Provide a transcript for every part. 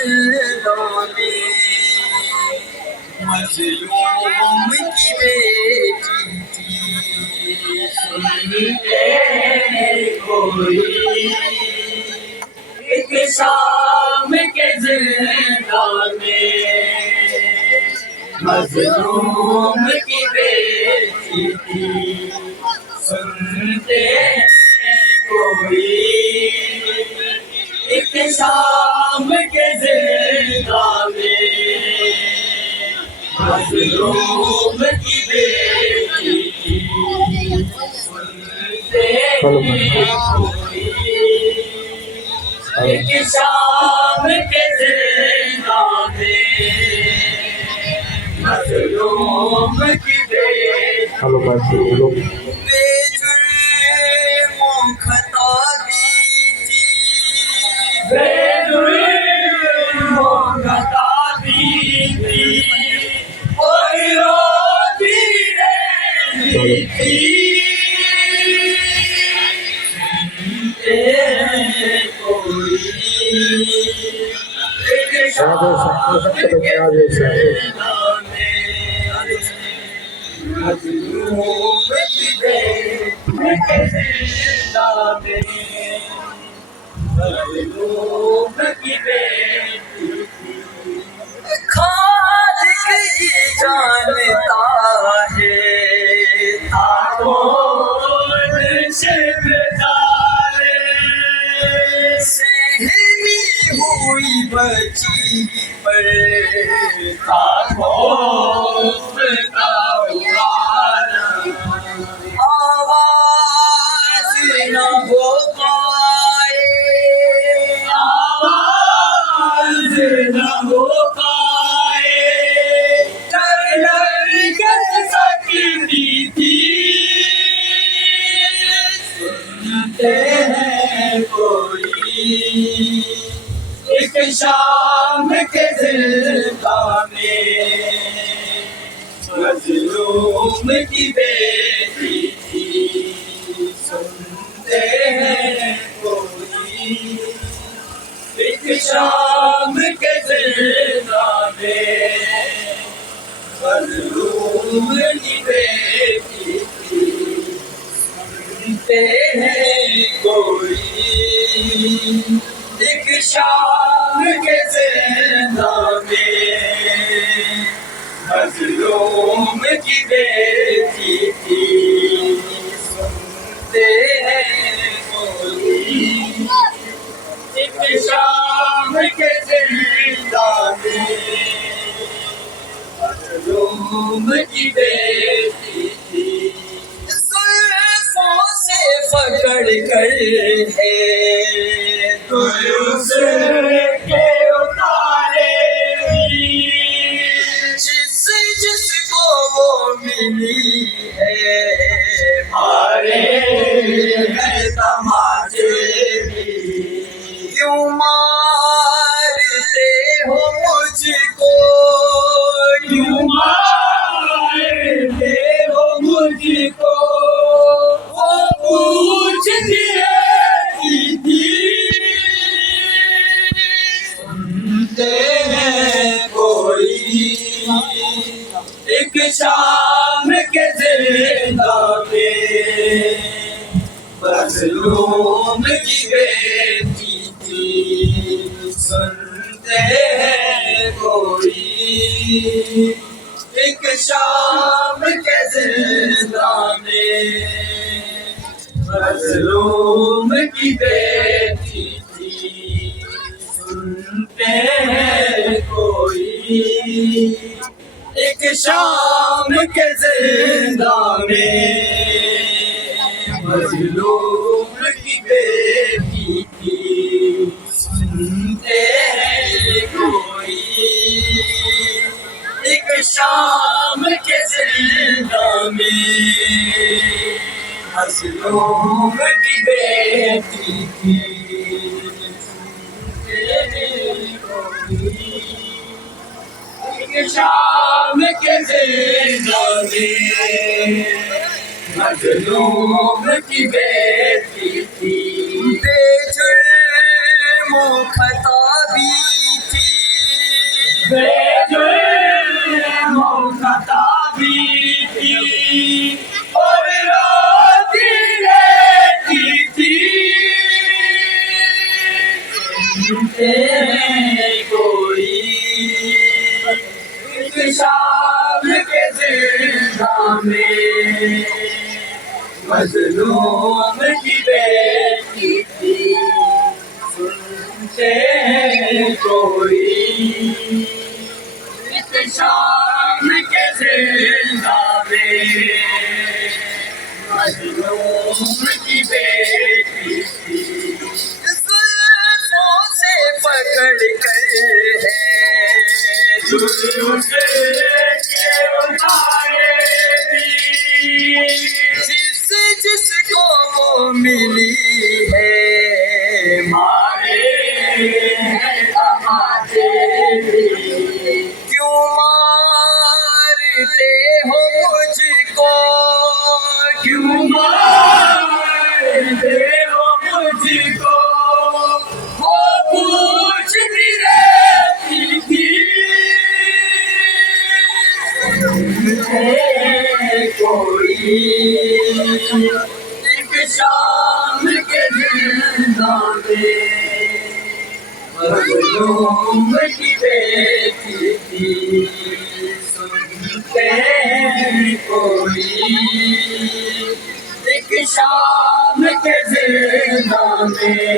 जिंदा में मजलूम की बेटी थी। सुनते कोई एक शाम के जिंदा में मजलूम की बेटी थी। सुनते कोई एक शाम के जिंदा में मजलूम की बेटी थी। सुनते कोई एक शाम के जिंदा में मजलूम की बेटी बेजुर्मों खता दी थी। बेजुर्मों खता दी थी। कोई रोती रहती थी। कोई एक शाम के जिंदा मजलूम की बेटी जिंदा में मजलूम की बेटी थी। खालिक ही जानता है था कौन शिकदारे। सहमी हुई बची पर था खौफ का आवाज न हो पाए। आवाज न हो पाए। डर डर कर सकती थी। सुनते हैं कोई एक शाम के जिंदा में मजलूम की बेटी थी। सुनते हैं कोई एक शाम के जिंदा में मजलूम की बेटी थी। सुनते हैं कोई एक शाम के जिंदा में मजलूम की बेटी थी। सुनते हैं कोई एक शाम के जिंदा में मजलूम की बेटी थी। जुल्फों से पकड़ कर है दूसरे के उतारे। जिसको वो मिली है मारे हैं तमाचे भी। क्यों मारते हो मुझको। क्यों मारते हो मुझको। वो पूछती रहती थी। सुनते हैं कोई एक शाम के जिंदा में मजलूम की बेटी थी। सुनते हैं कोई एक शाम के जिंदा में मजलूम की बेटी थी। सुनते हैं कोई एक शाम के जिंदा में मजलूम की बेटी थी। सुनते हैं कोई एक शाम के जिंदा में मजलूम की बेटी थी। एक शाम के जिंदा में मजलूम की बेटी थी। बेजुर्मों खता भी थी। बेजुर्मों का ताबी थी और रोती रहती थी। कोई एक शाम के जिंदा में मजलूम की बेटी थी। सुनते कोई एक शाम के जिंदा में मजलूम की बेटी थी। जुल्फों से पकड़ कर है जुल्फ के उतारे दी। जिसको वो मिली है मारे हैं तमाचे भी। क्यों मारते हो मुझको, क्यों मारते हो मुझको, वो पूछती रहती थी। कोई एक शाम के जिंदा में मजलूम की बेटी थी। सुनते कोई एक शाम के जिंदा में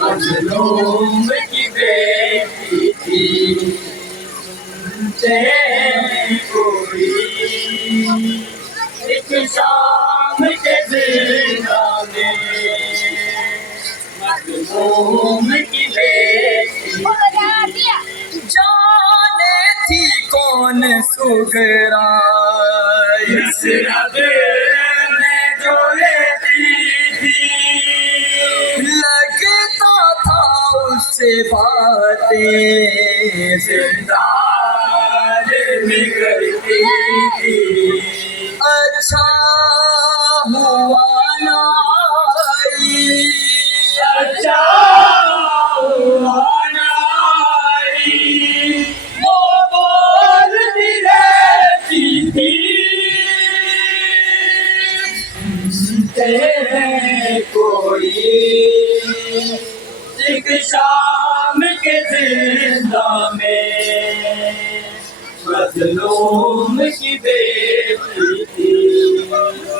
मजलूम की बेटी थी। सुनते कोई एक शाम के जिंदा में मजलूम की बेटी। जाने थी कौन सुगरा इस रब ने जो लेती थी। लगता था उससे बातें जिंदार में करती थी। अच्छा हुआ ना आई, अच्छा हुआ ना आई, वो बोलती रहती थी। कोई एक शाम के जिंदा में मजलूम की बेटी थी।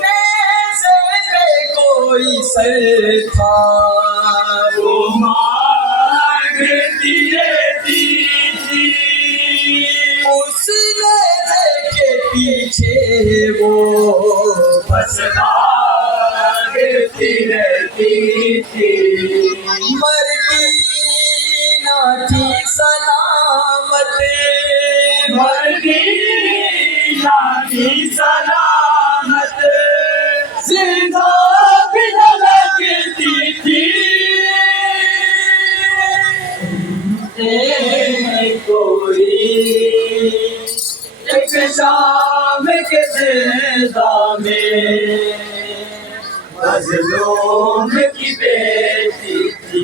ऐसे पे कोई सर था वो मांगती रहती थी। उसने के पीछे वो बस भागती रहती थी। मरती ना थी सलामत, मरती ना थी सलामत, जिंदा भी न लगती थी। कोई एक शाम के जिंदा में मजलूम की बेटी थी।